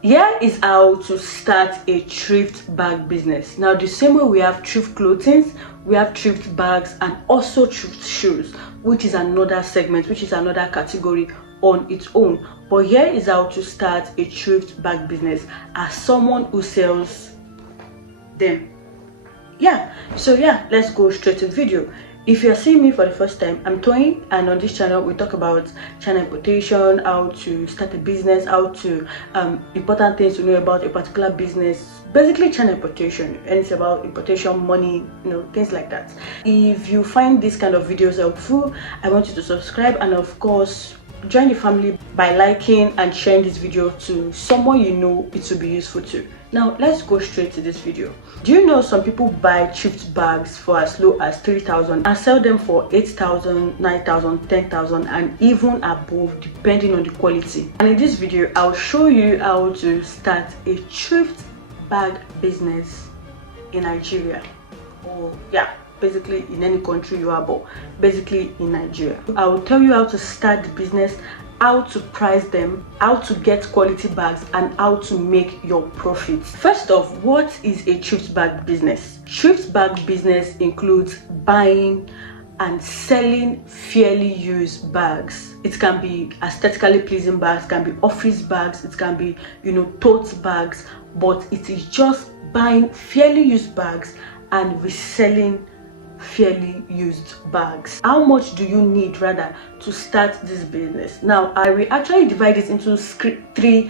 Here is how to start a thrift bag business. Now, the same way we have thrift clothing, we have thrift bags and also thrift shoes, which is another segment, which is another category on its own. But here is how to start a thrift bag business as someone who sells them. So let's go straight to the video. If you're seeing me for the first time, I'm Toyin, and on this channel we talk about China importation, how to start a business, how to important things to know about a particular business, basically China importation, and it's about importation, money, things like that. If you find this kind of videos helpful, I want you to subscribe and of course join the family by liking and sharing this video to someone you know it will be useful to. Now let's go straight to this video. Do you know some people buy thrift bags for as low as 3,000 and sell them for 8,000, 9,000, 10,000 and even above depending on the quality? And in this video I'll show you how to start a thrift bag business in Nigeria, or basically in any country you are, but basically in Nigeria. I will tell you how to start the business, how to price them, how to get quality bags, and how to make your profits. First off, what is a thrift bag business? Thrift bag business includes buying and selling fairly used bags. It can be aesthetically pleasing bags, can be office bags, it can be tote bags, but it is just buying fairly used bags and reselling fairly used bags. How much do you need rather to start this business? Now I will actually divide it into three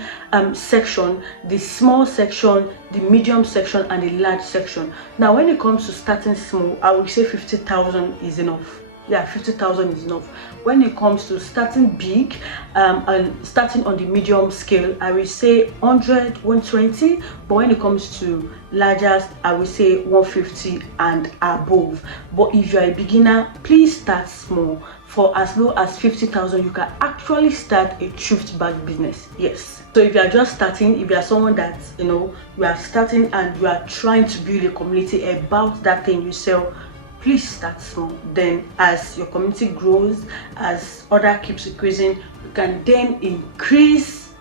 sections: the small section, the medium section, and the large section. Now when it comes to starting small, I would say 50,000 is enough. 50,000 is enough. When it comes to starting big and starting on the medium scale, I will say 100, 120. But when it comes to largest, I will say 150 and above. But if you are a beginner, please start small. For as low as 50,000, you can actually start a thrift bag business. Yes. So if you are just starting, if you are someone that you are starting and you are trying to build a community about that thing you sell, please start small. Then as your community grows, as order keeps increasing, you can then increase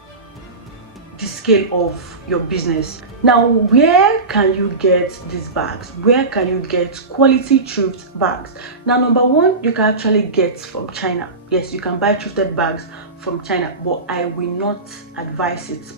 the scale of your business. Now, where can you get these bags? Where can you get quality thrift bags? Now, number one, you can actually get from China. Yes, you can buy thrifted bags from China, but I will not advise it.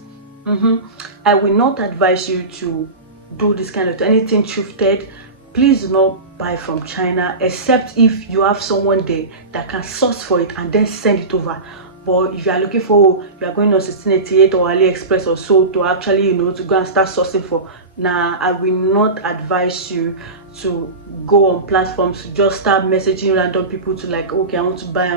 I will not advise you to do this kind of anything thrifted. Please do not buy from China, except if you have someone there that can source for it and then send it over. But if you are looking for, you are going on 1688 or AliExpress or so to actually to go and start sourcing for, I will not advise you to go on platforms to just start messaging random people to okay, I want to buy.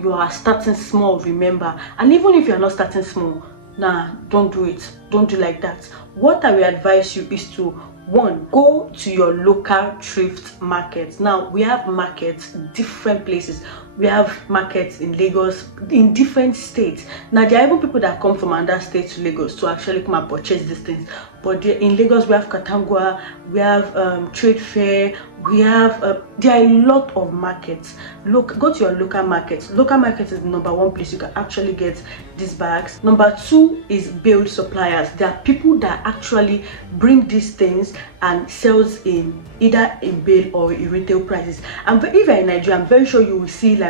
You are starting small, remember. And even if you are not starting small, don't do it. Don't do like that. What I will advise you is to, one, go to your local thrift markets. Now we have markets in different places. We have markets in Lagos, in different states. Now there are even people that come from another state to Lagos to actually come and purchase these things. But in Lagos we have Katangwa, we have Trade Fair, we have there are a lot of markets. Go to your local markets. Local markets is the number one place you can actually get these bags. Number two is build suppliers. There are people that actually bring these things and sells in either in bale or in retail prices. And if you're in Nigeria, I'm very sure you will see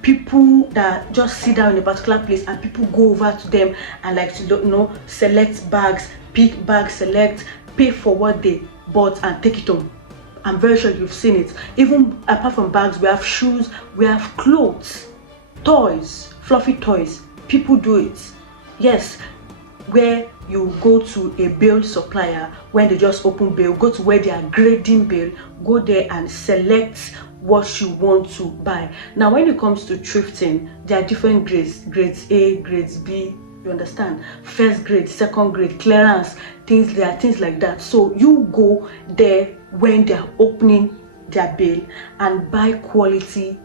people that just sit down in a particular place and people go over to them and to select bags, pick bags, select, pay for what they bought and take it home. I'm very sure you've seen it. Even apart from bags, we have shoes, we have clothes, toys, fluffy toys. People do it. Yes, where you go to a bale supplier, when they just open bale, go to where they are grading bale, go there and select what you want to buy. Now when it comes to thrifting, there are different grades A, grades B, you understand, first grade, second grade, clearance, there are things like that. So you go there when they are opening their bale and buy quality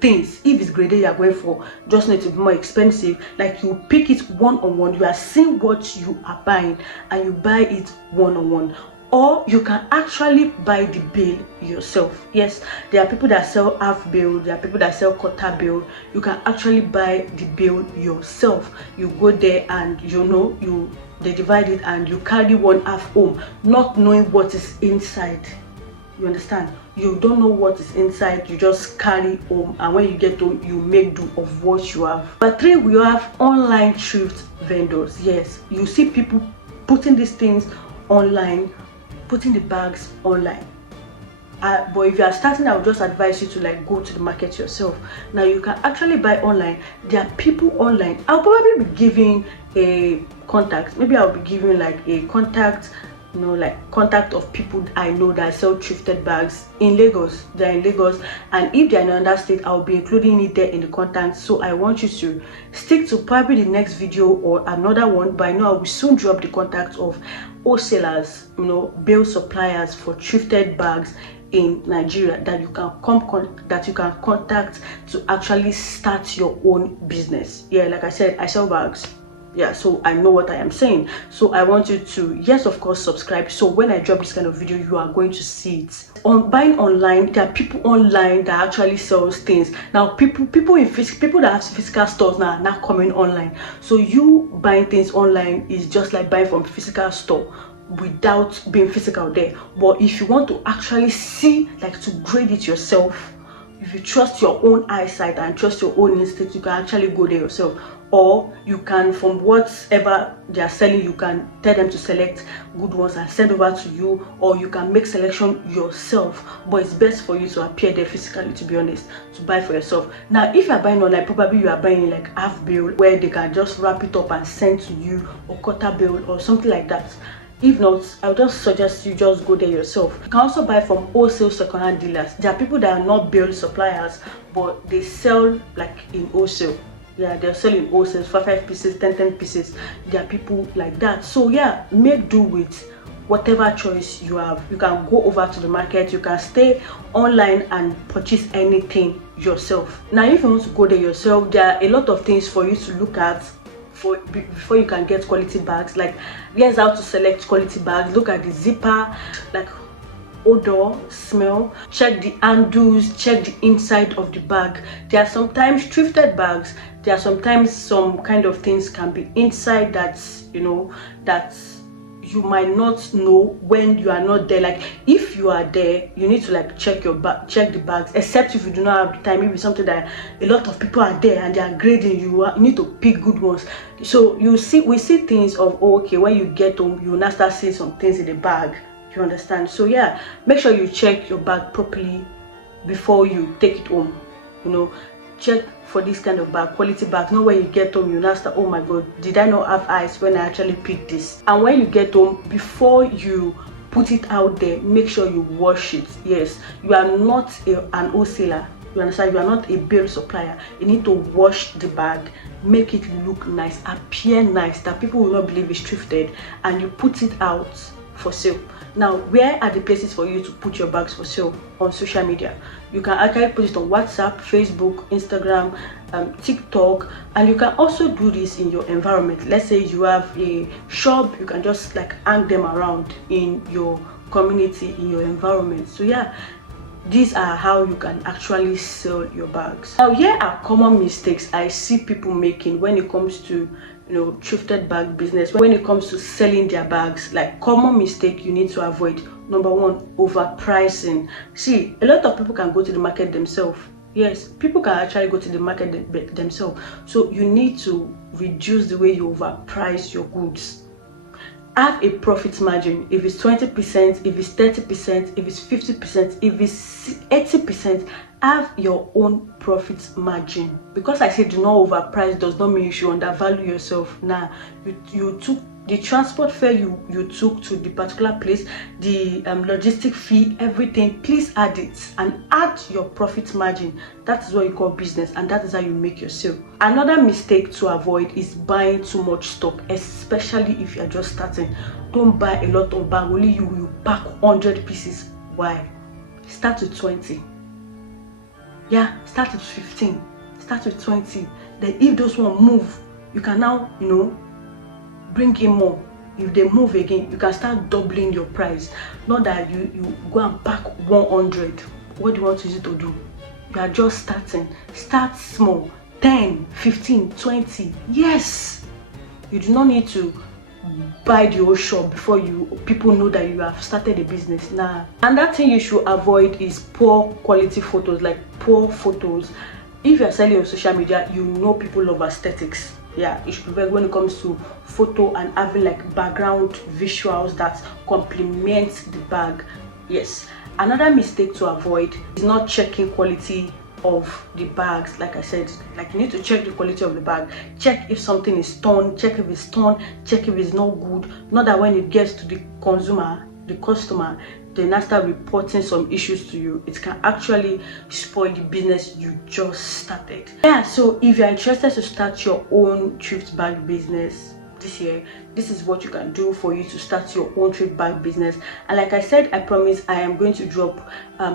things. If it's graded, you are going for just need to be more expensive. You pick it one-on-one, you are seeing what you are buying and you buy it one-on-one. or you can actually buy the bale yourself. Yes, there are people that sell half bale, there are people that sell quarter bale. You can actually buy the bale yourself. You go there and they divide it and you carry one half home, not knowing what is inside. You understand? You don't know what is inside, you just carry home, and when you get home, you make do of what you have. But 3, we have online thrift vendors. Yes, you see people putting these things online, putting the bags online. But if you are starting, I would just advise you to like go to the market yourself. Now you can actually buy online. There are people online. I'll probably be giving a contact. Maybe I'll be giving like a contact, contact of people I know that sell thrifted bags in Lagos. They're in Lagos, and if they're in another state, I'll be including it there in the contact. So I want you to stick to probably the next video or another one, but I know I will soon drop the contact of wholesalers, bale suppliers for thrifted bags in Nigeria that you can contact to actually start your own business. Yeah, like I said, I sell bags. Yeah, so I know what I am saying. So I want you to, yes, of course, subscribe, so when I drop this kind of video, you are going to see it. On buying online, there are people online that actually sells things. Now people that have physical stores now are not coming online. So you buying things online is just like buying from physical store without being physical there. But if you want to actually see, like to grade it yourself, if you trust your own eyesight and trust your own instinct, you can actually go there yourself. Or you can, from whatever they are selling, you can tell them to select good ones and send over to you, or you can make selection yourself. But it's best for you to appear there physically, to be honest, to buy for yourself. Now if you are buying online, probably you are buying like half bale where they can just wrap it up and send to you, or quarter bale or something like that. If not, I would just suggest you just go there yourself. You can also buy from wholesale second-hand dealers. There are people that are not bale suppliers, but they sell like in wholesale. Yeah, they're selling wholesale for 5 pieces, 10 pieces. There are people like that. So yeah, make do with whatever choice you have. You can go over to the market, you can stay online and purchase anything yourself. Now if you want to go there yourself, there are a lot of things for you to look at before you can get quality bags. Like, here's how to select quality bags. Look at the zipper, like odor, smell, check the handles, check the inside of the bag. There are sometimes thrifted bags, there are sometimes some kind of things can be inside that that you might not know when you are not there. Like if you are there, you need to like check the bags, except if you do not have the time. Maybe something that a lot of people are there and they are grading, you need to pick good ones. So we see things of, okay, when you get home, you will now start seeing some things in the bag. You understand? So yeah, make sure you check your bag properly before you take it home. Check for this kind of bag, quality bag. Not when you get home, you now start, oh my god, did I not have eyes when I actually picked this? And when you get home, before you put it out there, make sure you wash it. Yes, you are not an wholesaler. You understand? You are not a bale supplier. You need to wash the bag, make it look nice, appear nice, that people will not believe it's thrifted, and you put it out for sale. Now, where are the places for you to put your bags for sale? On social media. You can actually put it on WhatsApp, Facebook, Instagram, TikTok, and you can also do this in your environment. Let's say you have a shop, you can just like hang them around in your community, in your environment. So yeah, these are how you can actually sell your bags. Now, here are common mistakes I see people making when it comes to thrifted bag business, when it comes to selling their bags. Like, common mistake you need to avoid. Number one, overpricing. See, a lot of people can go to the market themselves. Yes, people can actually go to the market themselves. So you need to reduce the way you overprice your goods. Have a profit margin. If it's 20%, if it's 30%, if it's 50%, if it's 80%, have your own profit margin. Because I say do not overprice does not mean you should undervalue yourself. Now, you took the transport fare you took to the particular place, the logistic fee, everything. Please add it and add your profit margin. That is what you call business, and that is how you make your sale. Another mistake to avoid is buying too much stock, especially if you are just starting. Don't buy a lot of bag. Only you will pack 100 pieces. Why? Start with 20. Yeah, start with 15, start with 20. Then if those one move, you can now bring in more. if they move again, you can start doubling your price. Not that you go and pack 100. What do you want to use it to do? You are just starting. Start small. 10, 15, 20. Yes, you do not need to buy the whole shop before people know that you have started a business. Nah. And that thing you should avoid is poor quality photos, like poor photos. If you're selling on social media, you know people love aesthetics. Yeah, it should be very when it comes to photo and having like background visuals that complement the bag. Yes. Another mistake to avoid is not checking quality of the bags. Like I said, like you need to check the quality of the bag. Check if something is torn, check if it's torn, check if it's not good. Not that when it gets to the consumer, the customer, they now start reporting some issues to you. It can actually spoil the business you just started. Yeah, so if you're interested to start your own thrift bag business this year, this is what you can do for you to start your own thrift bag business. And like I said, I promise I am going to drop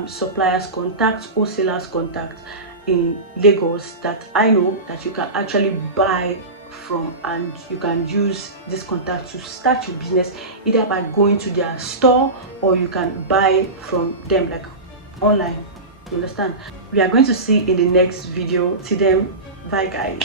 suppliers contacts, wholesalers contacts in Lagos that I know that you can actually buy from, and you can use this contact to start your business either by going to their store or you can buy from them like online. You understand? We are going to see in the next video. Till then, bye guys.